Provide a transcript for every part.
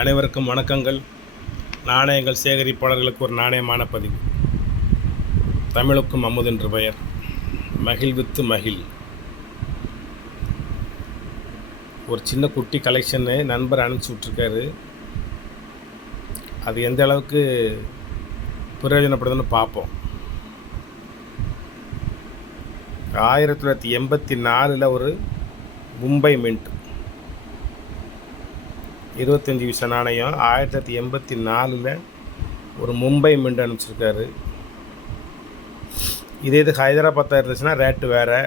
அனைவருக்கும் வணக்கங்கள். நாணயங்கள் சேகரிப்பாளர்களுக்கு ஒரு நாணயமான பதிவு. தமிழுக்கும் அமுது என்று பெயர். மகிழ்வித்து மகிழ். ஒரு சின்ன குட்டி கலெக்ஷனு நண்பர் அனுப்பிச்சி விட்ருக்காரு. அது எந்த அளவுக்கு பிரயோஜனப்படுதுன்னு பார்ப்போம். 1984 ஒரு மும்பை மின்ட் 25 பைசா நாணயம். 1984 ஒரு மும்பை மின்ட் அனுப்பிச்சிருக்காரு. இது ஹைதராபாத்தாக இருந்துச்சுன்னா ரேட்டு வேறு.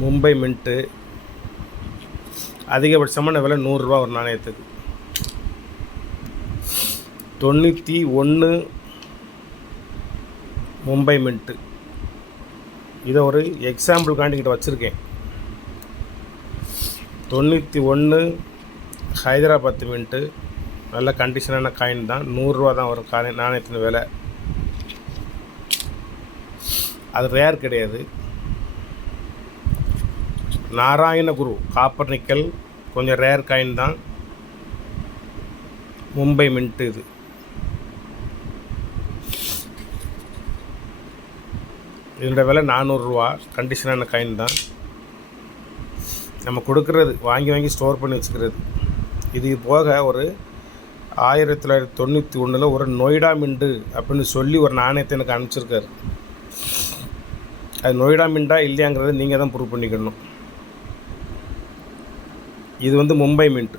மும்பை மின்ட்டு அதிகபட்சமான விலை 100 ரூபா ஒரு நாணயத்துக்கு. 91 மும்பை மின்ட்டு. இதை ஒரு எக்ஸாம்பிளுக்காண்டிக்கிட்ட வச்சுருக்கேன். 91 ஹைதராபாத் மின்ட்டு. நல்ல கண்டிஷனான காயின் தான். 100 ரூபா தான் வரும் நாணயத்தின் விலை. அது ரேர் கிடையாது. நாராயணகுரு காப்பர் நிக்கல் கொஞ்சம் ரேர் காயின் தான். மும்பை மின்ட்டு இது. இதோட விலை 400 ரூபா. கண்டிஷனான காயின் தான். நம்ம கொடுக்குறது வாங்கி ஸ்டோர் பண்ணி வச்சுக்கிறது. இது போக ஒரு 1991 ஒரு நொய்டா மின்ட்டு அப்படின்னு சொல்லி ஒரு நாணயத்தை எனக்கு அனுப்பிச்சிருக்காரு. அது நொய்டா மின்ட்டா இல்லையாங்கிறத நீங்கள் தான் ப்ரூவ் பண்ணிக்கணும். இது மும்பை மின்ட்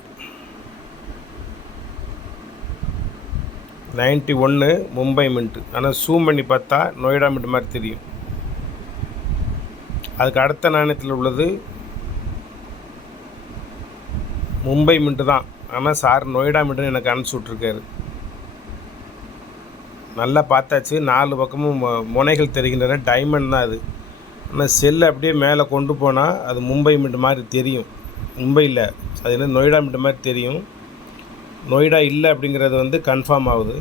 91 மும்பை மின்ட்டு. ஆனால் ஜூம் பண்ணி பார்த்தா நொய்டா மின்ட் மாதிரி தெரியும். அதுக்கு அடுத்த நாணயத்தில் உள்ளது மும்பை மின்ட்டு தான். ஆனால் சார் நொய்டா மின்ட்டுன்னு எனக்கு அனுப்பிச்சி விட்ருக்காரு. நல்லா பார்த்தாச்சு. 4 பக்கமும் முனைகள் தெரிகின்றன. டைமண்ட் தான் அது. ஆனால் செல்லு அப்படியே மேலே கொண்டு போனால் அது மும்பை மின்ட் மாதிரி தெரியும். மும்பை இல்லை, அது நொய்டா மின்ட் மாதிரி தெரியும். நொய்டா இல்லை அப்படிங்கிறது கன்ஃபார்ம் ஆகுது.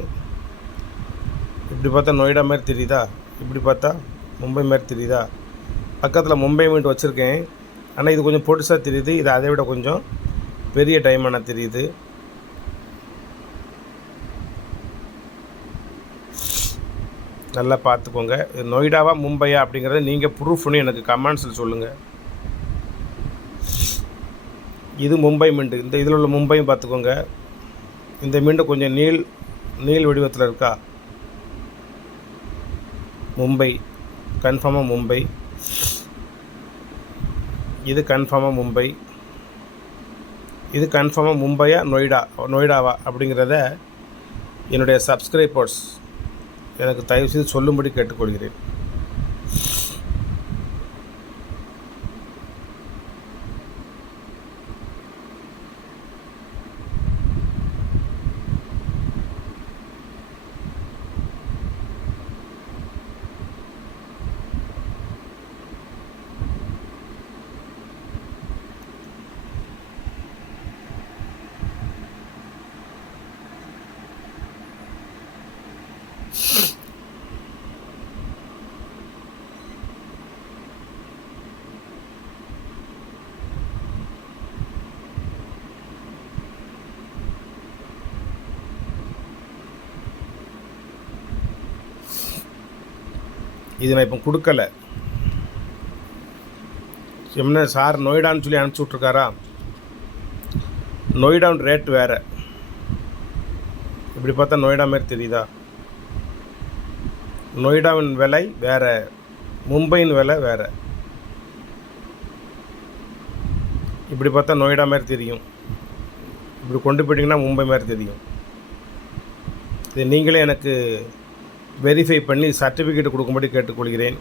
இப்படி பார்த்தா நொய்டா மாதிரி தெரியுதா? இப்படி பார்த்தா மும்பை மாதிரி தெரியுதா? பக்கத்தில் மும்பை மின்ட் வச்சுருக்கேன். ஆனால் இது கொஞ்சம் பொடிசாக தெரியுது. இது அதை விட கொஞ்சம் பெரிய டைமண்டாக தெரியுது. நல்லா பார்த்துக்கோங்க. இது நொய்டாவா மும்பையா அப்படிங்கிறத நீங்கள் ப்ரூஃப் பண்ணி எனக்கு கமெண்ட்ஸில் சொல்லுங்கள். இது மும்பை மின்ட். இந்த இதில் உள்ள மும்பையும் பார்த்துக்கோங்க. இந்த மின்ட்டு கொஞ்சம் நீள் வடிவத்தில் இருக்கா? மும்பை கன்ஃபார்மாக மும்பை. இது கன்ஃபார்மாக மும்பை. இது கன்ஃபார்மாக மும்பையா நொய்டாவா அப்படிங்கிறத என்னுடைய சப்ஸ்கிரைபர்ஸ் எனக்கு தயவுசெய்து சொல்லும்படி கேட்டுக்கொள்கிறேன். இது நான் இப்போ கொடுக்கல. என்ன சார் நொய்டான்னு சொல்லி அனுப்பிச்சி விட்ருக்காரா? நொய்டான் ரேட் வேறு. இப்படி பார்த்தா நொய்டா மாதிரி தெரியுதா? நொய்டாவின் விலை வேறு, மும்பையின் விலை வேறு. இப்படி பார்த்தா நொய்டா மாதிரி தெரியும். இப்படி கொண்டு போயிட்டிங்கன்னா மும்பை மாதிரி தெரியும். இது நீங்களே எனக்கு வெரிஃபை பண்ணி சர்டிஃபிகேட் கொடுக்கும்படி கேட்டுக்கொள்கிறேன்.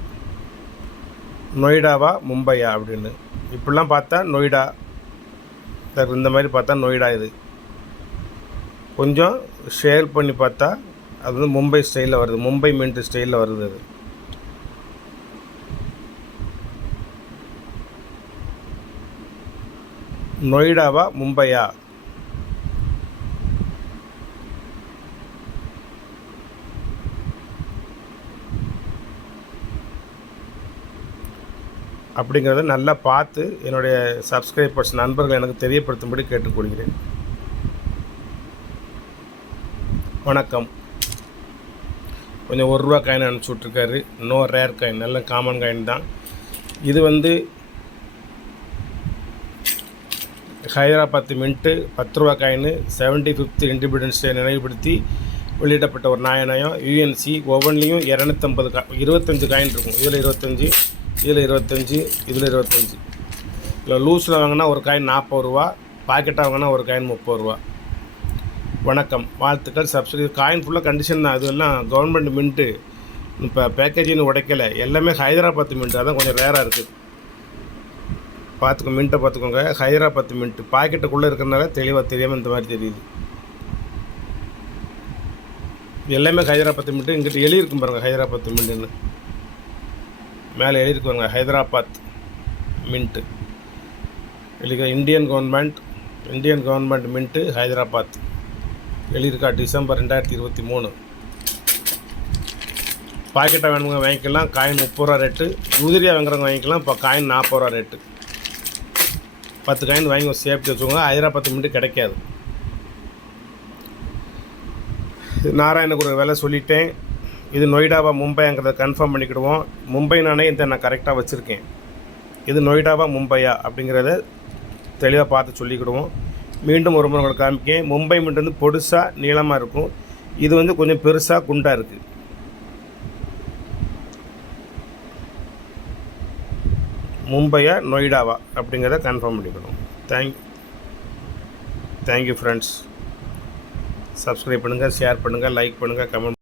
நொய்டாவா மும்பையா அப்படின்னு. இப்படிலாம் பார்த்தா நொய்டா, இந்த மாதிரி பார்த்தா நொய்டா. இது கொஞ்சம் ஷேர் பண்ணி பார்த்தா அது மும்பை ஸ்டைலில் வருது. மும்பை மின்ட் ஸ்டைலில் வருது. அது நொய்டாவா மும்பையா? அப்படிங்கிறத நல்லா பார்த்து என்னுடைய சப்ஸ்கிரைபர்ஸ் நண்பர்கள் எனக்கு தெரியப்படுத்தும்படி கேட்டுக்கொள்கிறேன். வணக்கம். கொஞ்சம் ₹1 காயின் அனுப்பிச்சி விட்ருக்காரு. நோ ரேர் காயின், நல்ல காமன் காயின் தான். இது Hyderabad mint ₹10 coin 75th independence day நினைவுபடுத்தி வெளியிடப்பட்ட ஒரு நாணயம். யூஎன்சி ஒவ்வொன்றிலையும் 25 காயின் இருக்கும். இதில் 25, இதில் 25, இதில் 25. இதில் லூஸில் வாங்கினா ஒரு காயின் ₹40, பாக்கெட்டாக வாங்கினா ஒரு காயின் ₹30. வணக்கம், வாழ்த்துக்கள். சப்சிடி காயின் ஃபுல்லாக கண்டிஷன் தான். இதெல்லாம் கவர்மெண்ட் மின்ட்டு. இப்போ பேக்கேஜின்னு உடைக்கலை, எல்லாமே ஹைதராபாத் மின்ட்டு. அதான் கொஞ்சம் ரேராக இருக்குது. மின்ட்டை பார்த்துக்கோங்க. ஹைதராபாத் மின்ட்டு பாக்கெட்டுக்குள்ளே இருக்கிறனால தெளிவாக தெரியாமல் இந்த மாதிரி தெரியுது. எல்லாமே ஹைதராபாத் மின்ட்டு. இங்கிட்ட எழுதியிருக்கும் பாருங்கள், ஹைதராபாத் மின்ட்டுன்னு மேலே எழுதியிருக்கு பாருங்கள். ஹைதராபாத் மின்ட்டு எழுதிக்க. இந்தியன் கவர்மெண்ட் மின்ட்டு ஹைதராபாத் எழுதியிருக்கா. டிசம்பர் 2023. பாக்கெட்டாக வேணுங்க வாங்கிக்கலாம். Coin ₹30 rate. உதிரியாக வாங்குறவங்க வாங்கிக்கலாம். இப்போ காயின் ₹40 ரேட்டு. 10 காயின் வாங்கி ஒரு சேஃப்டி வச்சுக்கோங்க. ஹைதராபாத் மின்ட்டு கிடைக்காது. நாராயணகுரு விலை சொல்லிட்டேன். இது நொய்டாவா மும்பைங்கிறத கன்ஃபார்ம் பண்ணிக்கிடுவோம். மும்பை நாணயம் நான் கரெக்டாக வச்சுருக்கேன். இது நொய்டாவா மும்பையா அப்படிங்கிறத தெளிவாக பார்த்து சொல்லிக்கிடுவோம். மீண்டும் ஒரு முறை உங்களுக்கு காமிக்கேன். மும்பை மின்ட்டு பொடுசாக நீளமாக இருக்கும். இது கொஞ்சம் பெருசாக குண்டாக இருக்குது. மும்பையா நொய்டாவா அப்படிங்கிறத கன்ஃபார்ம் பண்ணிக்கணும். Thank you friends. சப்ஸ்கிரைப் பண்ணுங்கள், ஷேர் பண்ணுங்கள், லைக் பண்ணுங்கள், கமெண்ட்